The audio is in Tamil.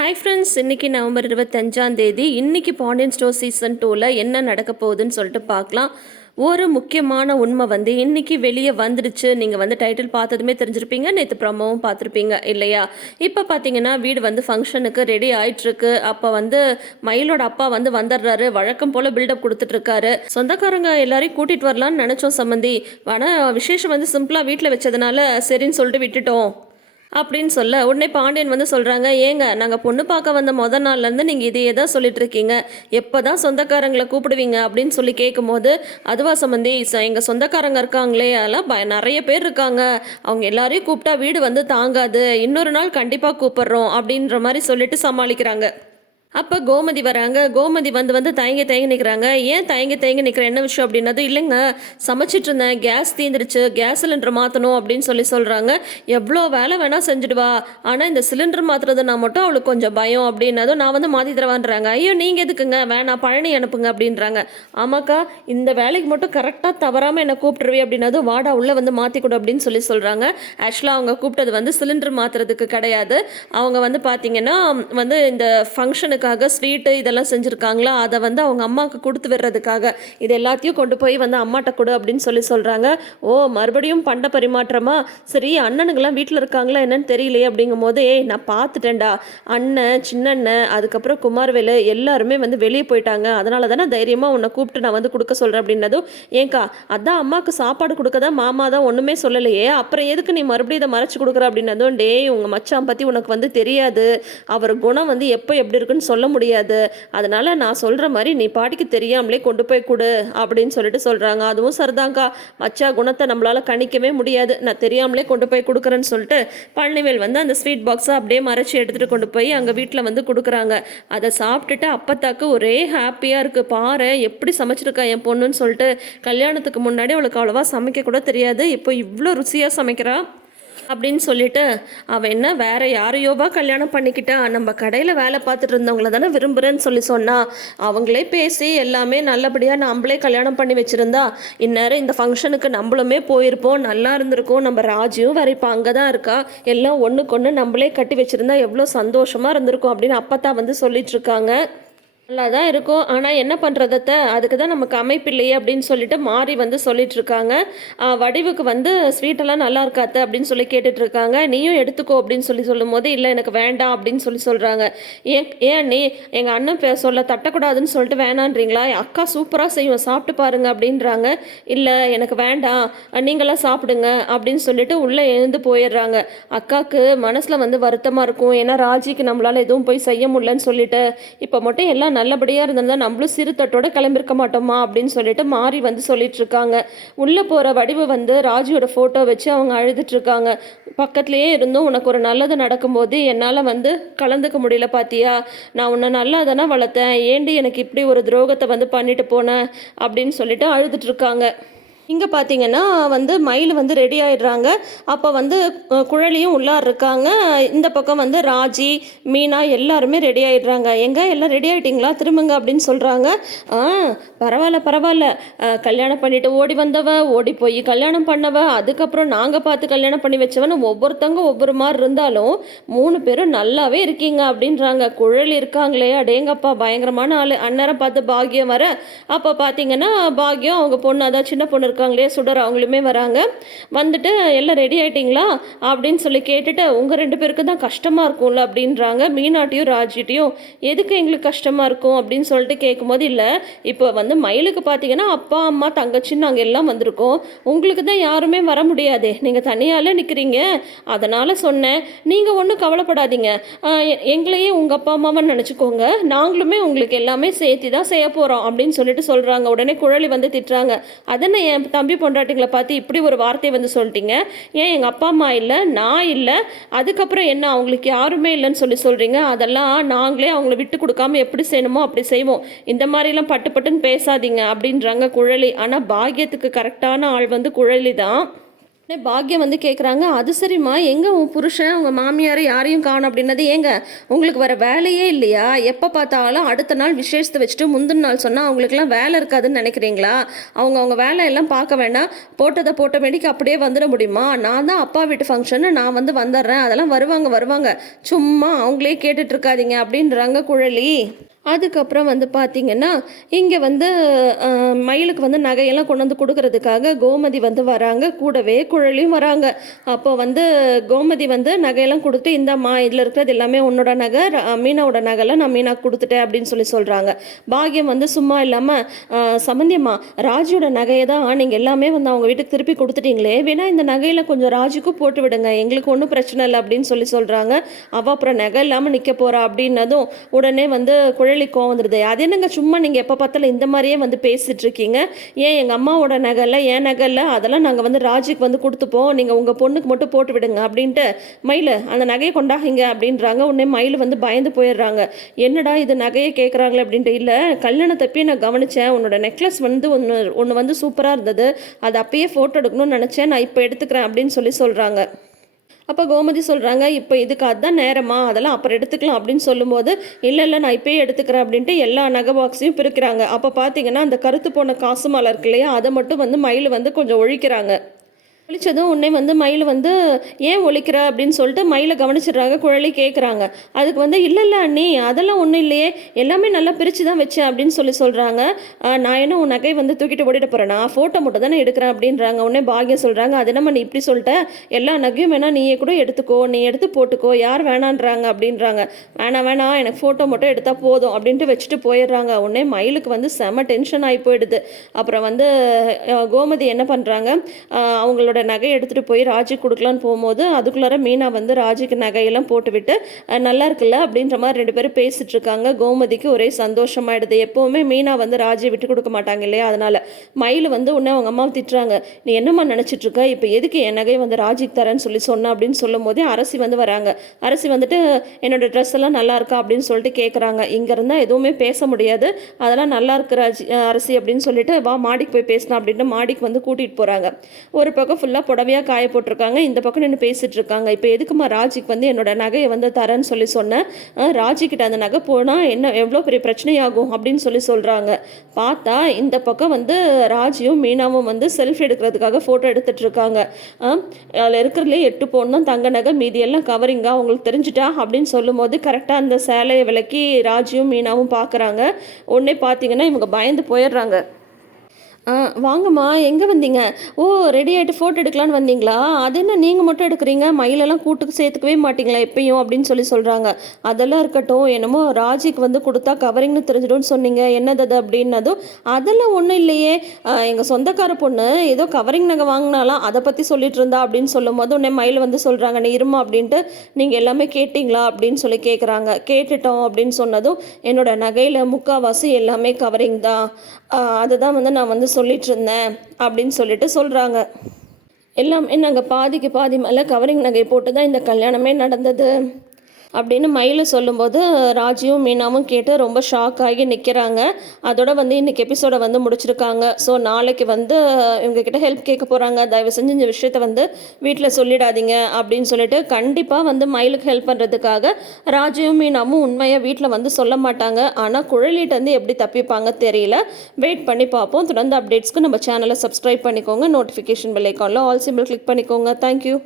ஹாய் ஃப்ரெண்ட்ஸ், இன்றைக்கி நவம்பர் 25 இன்றைக்கி பாண்டியன் ஸ்டோர் சீசன் 2ல் என்ன நடக்க போகுதுன்னு சொல்லிட்டு பார்க்கலாம். ஒரு முக்கியமான உண்மை இன்றைக்கி வெளியே வந்துடுச்சு. நீங்கள் டைட்டில் பார்த்ததுமே தெரிஞ்சிருப்பீங்க, நேற்று ப்ரமோவும் பார்த்துருப்பீங்க இல்லையா? இப்போ பார்த்தீங்கன்னா வீடு ஃபங்க்ஷனுக்கு ரெடி ஆகிட்டுருக்கு. அப்போ மயிலோட அப்பா வந்துடுறாரு. வழக்கம் போல் பில்டப் கொடுத்துட்ருக்காரு. சொந்தக்காரங்க எல்லாரையும் கூட்டிகிட்டு வரலான்னு நினச்சோம் சம்மந்தி. ஆனால் விசேஷம் சிம்பிளாக வீட்டில் வச்சதுனால சரின்னு சொல்லிட்டு விட்டுட்டோம் அப்படின்னு சொல்ல உடனே பாண்டியன் சொல்கிறாங்க, ஏங்க நாங்கள் பொண்ணு பார்க்க வந்த மொதல் நாள்லேருந்து நீங்கள் இதையே தான் சொல்லிட்டு இருக்கீங்க, எப்போ தான் சொந்தக்காரங்களை கூப்பிடுவீங்க அப்படின்னு சொல்லி கேட்கும்போது, அதுவா சம்பந்தி, எங்கள் சொந்தக்காரங்க இருக்காங்களே அதெல்லாம் நிறைய பேர் இருக்காங்க, அவங்க எல்லாரையும் கூப்பிட்டா வீடு தாங்காது, இன்னொரு நாள் கண்டிப்பாக கூப்பிட்றோம் அப்படின்ற மாதிரி சொல்லிட்டு சமாளிக்கிறாங்க. அப்போ கோமதி வராங்க. கோமதி தயங்கி நிற்கிறாங்க. ஏன் தயங்கி நிற்கிற, என்ன விஷயம் அப்படின்னது, இல்லைங்க சமைச்சிட்டு இருந்தேன், கேஸ் தீந்துருச்சு, கேஸ் சிலிண்டர் மாற்றணும் அப்படின்னு சொல்கிறாங்க. எவ்வளோ வேலை வேணால் செஞ்சுடுவா, ஆனால் இந்த சிலிண்டர் மாற்றுறது நான் மட்டும் அவளுக்கு கொஞ்சம் பயம் அப்படின்னதும் நான் மாற்றி தரவான்றாங்க. ஐயோ நீங்கள் எதுக்குங்க, வேணாம் பழனி அனுப்புங்க அப்படின்றாங்க. ஆமாக்கா இந்த வேலைக்கு மட்டும் கரெக்டாக தவறாமல் என்னை கூப்பிட்டுருவி அப்படின்னதும், வாடா உள்ளே மாற்றி கொடு அப்படின்னு சொல்கிறாங்க. ஆக்சுவலாக அவங்க கூப்பிட்டது சிலிண்டர் மாற்றுறதுக்கு கிடையாது. அவங்க பார்த்தீங்கன்னா இந்த ஃபங்க்ஷனுக்கு ஸ்வீட்டு இதெல்லாம் செஞ்சுருக்காங்களா, அதை அவங்க அம்மாவுக்கு கொடுத்து விடுறதுக்காக இது எல்லாத்தையும் கொண்டு போய் அம்மாட்ட கொடு அப்படின்னு சொல்கிறாங்க. ஓ மறுபடியும் பண்ட பரிமாற்றமா, சரி அண்ணனுங்கெல்லாம் வீட்டில் இருக்காங்களா என்னன்னு தெரியலையே அப்படிங்கும் போது, நான் பார்த்துட்டேன்டா, அண்ணன் சின்னண்ணன் அதுக்கப்புறம் குமார்வேலு எல்லாருமே வெளியே போயிட்டாங்க, அதனால தானே தைரியமாக உன்னை கூப்பிட்டு நான் கொடுக்க சொல்கிறேன் அப்படின்னதும், ஏங்கா அதான் அம்மாவுக்கு சாப்பாடு கொடுக்கதான் மாமா தான் ஒன்றுமே சொல்லலையே, அப்புறம் எதுக்கு நீ மறுபடியும் இதை மறைச்சு கொடுக்குற அப்படின்னதும், டேய் உங்கள் மச்சான் பற்றி உனக்கு தெரியாது, அவர் குணம் எப்போ எப்படி இருக்குன்னு சொல்ல முடியாது, அதனால நான் சொல்கிற மாதிரி நீ பாட்டிக்கு தெரியாமலே கொண்டு போய் கொடு அப்படின்னு சொல்கிறாங்க. அதுவும் சரிதாங்க்கா, மச்சா குணத்தை நம்மளால் கணிக்கவே முடியாது, நான் தெரியாமலே கொண்டு போய் கொடுக்குறேன்னு சொல்லிட்டு பழனிவேல் அந்த ஸ்வீட் பாக்ஸை அப்படியே மறைச்சி எடுத்துகிட்டு கொண்டு போய் அங்கே வீட்டில் கொடுக்குறாங்க. அதை சாப்பிட்டுட்டு அப்பத்தாக்கு ஒரே ஹாப்பியாக இருக்குது, பாரு எப்படி சமைச்சிருக்கா என் பொண்ணுன்னு சொல்லிட்டு. கல்யாணத்துக்கு முன்னாடி அவளுக்கு அவ்வளோவா சமைக்க கூட தெரியாது, இப்போ இவ்வளோ ருசியாக சமைக்கிறா அப்படின்னு சொல்லிட்டு, அவன் என்ன வேற யாரையோவா கல்யாணம் பண்ணிக்கிட்டா, நம்ம கடையில் வேலை பார்த்துட்டு இருந்தவங்கள தானே விரும்புகிறேன்னு சொன்னா, அவங்களே பேசி எல்லாமே நல்லபடியாக நம்மளே கல்யாணம் பண்ணி வச்சுருந்தா இந்நேரம் இந்த ஃபங்க்ஷனுக்கு நம்மளுமே போயிருப்போம், நல்லா இருந்திருக்கும், நம்ம ராஜியும் வேற இப்போ அங்கே தான் இருக்கா, எல்லாம் ஒன்றுக்கு ஒன்று நம்மளே கட்டி வச்சுருந்தா எவ்வளோ சந்தோஷமாக இருந்திருக்கும் அப்படின்னு அப்பத்தான் சொல்லிட்டு இருக்காங்க. நல்லா தான் இருக்கும், ஆனால் என்ன பண்ணுறதத்த, அதுக்கு தான் நமக்கு அமைப்பு இல்லையே அப்படின்னு சொல்லிட்டு மாறி சொல்லிட்டு இருக்காங்க. வடிவுக்கு ஸ்வீட்டெல்லாம் நல்லா இருக்காது அப்படின்னு சொல்லி கேட்டுட்டு இருக்காங்க. நீயும் எடுத்துக்கோ அப்படின்னு சொல்லும் போது, இல்லை எனக்கு வேண்டாம் அப்படின்னு சொல்கிறாங்க. ஏன் நீ எங்கள் அண்ணன் சொல்ல தட்டக்கூடாதுன்னு சொல்லிட்டு வேணான்றீங்களா, அக்கா சூப்பராக செய்வோம் சாப்பிட்டு பாருங்க அப்படின்றாங்க. இல்லை எனக்கு வேண்டாம், நீங்களாம் சாப்பிடுங்க அப்படின்னு சொல்லிட்டு உள்ளே எழுந்து போயிடுறாங்க. அக்காவுக்கு மனசில் வருத்தமாக இருக்கும், ஏன்னா ராஜிக்கு நம்மளால் எதுவும் போய் செய்ய முடியலன்னு சொல்லிட்டு, இப்போ மட்டும் எல்லாம் நல்லபடியாக இருந்திருந்தா நம்மளும் சிறு தட்டோட கிளம்பிருக்க மாட்டோமா அப்படின்னு சொல்லிட்டு மாறி சொல்லிட்டு இருக்காங்க. உள்ளே போகிற வடிவு ராஜியோட ஃபோட்டோ வச்சு அவங்க அழுதுட்டு இருக்காங்க. பக்கத்துலேயே இருந்தும் உனக்கு ஒரு நல்லது நடக்கும்போது என்னால் கலந்துக்க முடியல பாத்தியா, நான் உன்னை நல்லா தானே வளர்த்தேன், ஏண்டி எனக்கு இப்படி ஒரு துரோகத்தை பண்ணிட்டு போனேன் அப்படின்னு சொல்லிட்டு அழுதுட்டு இருக்காங்க. இங்கே பார்த்தீங்கன்னா மயில் ரெடி ஆகிடுறாங்க. அப்போ குழலியும் உள்ளார் இருக்காங்க. இந்த பக்கம் ராஜி மீனா எல்லாருமே ரெடி ஆகிடுறாங்க. எல்லாம் ரெடி ஆகிட்டிங்களா திரும்புங்க அப்படின்னு சொல்கிறாங்க. பரவாயில்ல, கல்யாணம் பண்ணிட்டு ஓடி வந்தவ, ஓடி போய் கல்யாணம் பண்ணவ, அதுக்கப்புறம் நாங்கள் பார்த்து கல்யாணம் பண்ணி வச்சவன்னு ஒவ்வொருத்தவங்க ஒவ்வொரு மாதிரி இருந்தாலும் 3 பேரும் நல்லாவே இருக்கீங்க அப்படின்றாங்க. குழலி இருக்காங்களே அடேங்கப்பா பயங்கரமான ஆள். அந்நேரம் பார்த்து பாக்யம் வர, அப்போ பார்த்தீங்கன்னா பாக்யம் அவங்க பொண்ணு, அதான் சின்ன பொண்ணு இருக்காங்களே சுடர், அவங்களுமே வராங்க. வந்துட்டு எல்லாம் ரெடி ஆயிட்டிங்களா அப்படின்னு சொல்லி கேட்டுட்டு, உங்கள் 2 பேருக்கு தான் கஷ்டமாக இருக்கும்ல அப்படின்றாங்க. மீனாட்டியும் ராஜிட்டையும் எதுக்கு எங்களுக்கு கஷ்டமாக இருக்கும் அப்படின்னு சொல்லிட்டு கேட்கும்போது, இல்லை இப்போ மயிலுக்கு பார்த்தீங்கன்னா அப்பா அம்மா தங்கச்சி நாங்கள் எல்லாம் வந்திருக்கோம், உங்களுக்கு தான் யாருமே வர முடியாது, நீங்கள் தனியால் நிற்கிறீங்க, அதனால் சொன்னேன், நீங்கள் ஒன்றும் கவலைப்படாதீங்க, எங்களையே உங்கள் அப்பா அம்மாவை நினச்சிக்கோங்க, நாங்களுமே உங்களுக்கு எல்லாமே சேர்த்து தான் செய்ய போகிறோம் அப்படின்னு சொல்லிட்டு சொல்கிறாங்க. உடனே குழலி திட்டுறாங்க, அதனை என் தம்பி பொண்டாட்டிங்களை பார்த்து இப்படி ஒரு வார்த்தையை சொல்லிட்டீங்க, ஏன் எங்கள் அப்பா அம்மா இல்லை, நான் இல்லை, அதுக்கப்புறம் என்ன அவங்களுக்கு யாருமே இல்லைன்னு சொல்கிறீங்க, அதெல்லாம் நாங்களே அவங்கள விட்டு கொடுக்காம எப்படி செய்யணுமோ அப்படி செய்வோம், இந்த மாதிரிலாம் பட்டுன்னு பேசாதீங்க அப்படின்றாங்க குழலி. ஆனால் பாக்கியத்துக்கு கரெக்டான ஆள் குழலி தான். பாக்யம் வந்து கேட்குறாங்க, அது சரிம்மா, எங்கே உன் புருஷன் உங்கள் மாமியார் யாரையும் காணும் அப்படின்னது. ஏங்க உங்களுக்கு வர வேலையே இல்லையா? எப்போ பார்த்தாலும் அடுத்த நாள் விசேஷத்தை வச்சுட்டு முந்தின நாள் சொன்னால் அவங்களுக்குலாம் வேலை இருக்காதுன்னு நினைக்கிறீங்களா? அவங்க வேலை எல்லாம் பார்க்க வேண்டாம், போட்டதை போட்ட மேடிக்கு அப்படியே வந்துட முடியுமா? நான் தான் அப்பா வீட்டு ஃபங்க்ஷன்னு நான் வந்து வந்துடுறேன், அதெல்லாம் வருவாங்க, சும்மா அவங்களே கேட்டுட்டு இருக்காதீங்க அப்படின்றாங்க குழலி. அதுக்கப்புறம் வந்து பார்த்திங்கன்னா, இங்கே வந்து மயிலுக்கு வந்து நகையெல்லாம் கொண்டு வந்து கொடுக்கறதுக்காக கோமதி வந்து வராங்க, கூடவே குழலியும் வராங்க. அப்போ வந்து கோமதி வந்து நகையெல்லாம் கொடுத்து, இந்தாம்மா இதில் இருக்கிறது எல்லாமே உன்னோட நகை, மீனாவோட நகைலாம் நான் மீனாக்கு கொடுத்துட்டேன் அப்படின்னு சொல்கிறாங்க. பாக்யம் வந்து சும்மா இல்லாமல், சம்மந்தியம்மா ராஜியோட நகையை தான் நீங்கள் எல்லாமே வந்து அவங்க வீட்டுக்கு திருப்பி கொடுத்துட்டீங்களே, வேணா இந்த நகையில் கொஞ்சம் ராஜுக்கும் போட்டு விடுங்க, எங்களுக்கு ஒன்றும் பிரச்சனை இல்லை அப்படின்னு சொல்கிறாங்க. அவள் அப்புறம் நகை இல்லாமல் நிற்க போகிறா அப்படின்னதும் உடனே வந்து குழலி கோவம் வந்துடுது. அது என்னங்க சும்மா நீங்கள் எப்போ பார்த்தாலும் இந்த மாதிரியே வந்து பேசிகிட்டு இருக்கீங்க, ஏன் எங்கள் அம்மாவோட நகைல்ல என் நகைல்ல அதெல்லாம் நாங்கள் வந்து ராஜுக்கு வந்து கொடுத்துப்போம், நீங்கள் உங்கள் பொண்ணுக்கு மட்டும் போட்டு விடுங்க அப்படின்ட்டு மயில் அந்த நகையை கொண்டாங்க அப்படின்றாங்க. உடனே மயில் வந்து பயந்து போயிடுறாங்க. என்னடா இது நகையை கேட்குறாங்களே அப்படின்ட்டு. இல்லை, கல்யாணத்தப்பயே நான் கவனித்தேன், உன்னோட நெக்லஸ் வந்து ஒன்று வந்து சூப்பராக இருந்தது, அது அப்பயே ஃபோட்டோ எடுக்கணும்னு நினச்சேன், நான் இப்போ எடுத்துக்கிறேன் அப்படின்னு சொல்கிறாங்க. அப்போ கோமதி சொல்கிறாங்க, இப்போ இதுக்கு அதுதான் நேரமா, அதெல்லாம் அப்புறம் எடுத்துக்கலாம் அப்படின்னு சொல்லும்போது, இல்லை நான் இப்போயே எடுத்துக்கிறேன் அப்படின்ட்டு எல்லா நகை பாக்ஸையும் பிரிக்கிறாங்க. அப்போ பார்த்தீங்கன்னா அந்த கருத்து போன காசு மாலை இருக்கு இல்லையா, அதை மட்டும் வந்து மயில் வந்து கொஞ்சம் ஒழிக்கிறாங்க. ஒழிச்சதும் உடனே வந்து மயில் வந்து ஏன் ஒழிக்கிற அப்படின்னு சொல்லிட்டு மயிலை கவனிச்சிடுறாங்க. குழலி கேட்குறாங்க. அதுக்கு வந்து இல்லை அண்ணி, அதெல்லாம் ஒன்றும் இல்லையே, எல்லாமே நல்லா பிரித்து தான் வச்சேன் அப்படின்னு சொல்கிறாங்க. நான் என்ன உன் நகை வந்து தூக்கிட்டு ஓடிட போகிறேன், நான் ஃபோட்டோ மட்டும் தானே எடுக்கிறேன் அப்படின்றாங்க. உடனே பாக்யம் சொல்கிறாங்க, அது என்னம்மா நீ இப்படி சொல்லிட்ட, எல்லா நகையும் வேணா நீயே கூட எடுத்துக்கோ, நீ எடுத்து போட்டுக்கோ, யார் வேணான்றாங்க அப்படின்றாங்க. வேணாம் எனக்கு ஃபோட்டோ மட்டும் எடுத்தால் போதும் அப்படின்ட்டு வச்சுட்டு போயிடுறாங்க. உடனே மயிலுக்கு வந்து செம டென்ஷன் ஆகி போயிடுது. அப்புறம் வந்து கோமதி என்ன பண்ணுறாங்க, அவங்களோட நகை எடுத்துகிட்டு போய் ராஜிக்கு கொடுக்கலான்னு போகும்போது அதுக்குள்ளார மீனா வந்து ராஜிக்கு நகையெல்லாம் போட்டுவிட்டு நல்லா இருக்குல்ல அப்படின்ற மாதிரி 2 பேரும் பேசிட்டு இருக்காங்க. கோமதிக்கு ஒரே சந்தோஷமாயிடுது. எப்போவுமே மீனா வந்து ராஜியை விட்டு கொடுக்க மாட்டாங்க இல்லையா, அதனால மயில் வந்து உடனே அவங்க அம்மாவை திட்டுறாங்க, நீ என்னம்மா நினச்சிட்டு இருக்க, இப்போ எதுக்கு என் நகையை வந்து ராஜிக்கு தரேன்னு சொன்ன அப்படின்னு சொல்லும் போதே அரசி வந்து வராங்க. அரசி வந்துட்டு என்னோட ட்ரெஸ் எல்லாம் நல்லா இருக்கா அப்படின்னு சொல்லிட்டு கேட்குறாங்க. இங்கே இருந்தால் எதுவுமே பேச முடியாது, அதெல்லாம் நல்லா இருக்கிற அரசி அப்படின்னு சொல்லிட்டு வா மாடிக்கு போய் பேசலாம் அப்படின்ட்டு மாடிக்கு வந்து கூட்டிகிட்டு போகிறாங்க. ஒரு பக்கம் ஃபுல்லாக புடவையாக காய போட்டிருக்காங்க, இந்த பக்கம் நின்று பேசிகிட்டு இருக்காங்க. இப்போ எதுக்குமா ராஜிக்கு வந்து என்னோட நகையை வந்து தரேன்னு சொன்னேன், ராஜிக்கிட்ட அந்த நகை போனால் என்ன எவ்வளோ பெரிய பிரச்சனையாகும் அப்படின்னு சொல்கிறாங்க. பார்த்தா இந்த பக்கம் வந்து ராஜியும் மீனாவும் வந்து செல்ஃபி எடுக்கிறதுக்காக ஃபோட்டோ எடுத்துகிட்டு இருக்காங்க. அதில் இருக்கிறதுலே 8 பவுன் தான் தங்க நகை, மீதியெல்லாம் கவரிங்கா உங்களுக்கு தெரிஞ்சுட்டா அப்படின்னு சொல்லும்போது கரெக்டாக அந்த சேலையை விலக்கி ராஜியும் மீனாவும் பார்க்குறாங்க. உடனே பார்த்தீங்கன்னா இவங்க பயந்து போயிடுறாங்க. வாங்கம்மா, எங்கே வந்தீங்க? ஓ, ரெடி ஆகிட்டு ஃபோட்டோ எடுக்கலான்னு வந்தீங்களா? அது என்ன நீங்கள் மட்டும் எடுக்கிறீங்க, மயிலெல்லாம் கூட்டுக்கு சேர்த்துக்கவே மாட்டிங்களா எப்பயும் அப்படின்னு சொல்கிறாங்க. அதெல்லாம் இருக்கட்டும், என்னமோ ராஜிக்கு வந்து கொடுத்தா கவரிங்னு தெரிஞ்சிடும்னு சொன்னீங்க, என்னது அது அப்படின்னதும் அதெல்லாம் ஒன்றும் இல்லையே, எங்கள் சொந்தக்கார பொண்ணு ஏதோ கவரிங் நகை வாங்கினாலாம், அதை பற்றி சொல்லிட்டு இருந்தா அப்படின்னு சொல்லும் போது உடனே மயில் வந்து சொல்கிறாங்க, நீ இருமா அப்படின்ட்டு, நீங்கள் எல்லாமே கேட்டிங்களா அப்படின்னு கேட்குறாங்க. கேட்டுட்டோம் அப்படின்னு சொன்னதும் என்னோட நகையில் முக்கால்வாசி எல்லாமே கவரிங் தான், அதுதான் வந்து நான் வந்து சொல்லிட்டு இருந்தேன் அப்படின்னு சொல்கிறாங்க. எல்லாமே நாங்கள் பாதிக்கு பாதி மேலே கவரிங் நகை போட்டு தான் இந்த கல்யாணமே நடந்தது அப்படின்னு மயில் சொல்லும்போது ராஜியும் மீனாவும் கேட்டு ரொம்ப ஷாக் ஆகி நிற்கிறாங்க. அதோட வந்து இன்றைக்கி எபிசோடை வந்து முடிச்சிருக்காங்க. ஸோ நாளைக்கு வந்து இவங்கக்கிட்ட ஹெல்ப் கேட்க போகிறாங்க. தயவு செஞ்சு இந்த விஷயத்த வந்து வீட்டில் சொல்லிடாதீங்க அப்படின்னு சொல்லிட்டு கண்டிப்பாக வந்து மயிலுக்கு ஹெல்ப் பண்ணுறதுக்காக ராஜியும் மீனாவும் உண்மையாக வீட்டில் வந்து சொல்ல மாட்டாங்க. ஆனால் குழலிட்டு வந்து எப்படி தப்பிப்பாங்க தெரியல. வெயிட் பண்ணி பார்ப்போம். தொடர்ந்து அப்டேட்ஸ்க்கு நம்ம சேனலை சப்ஸ்கிரைப் பண்ணிக்கோங்க. நோட்டிஃபிகேஷன் பெல் ஐக்கானில் ஆல் சிம்பிள் கிளிக் பண்ணிக்கோங்க. தேங்க்யூ.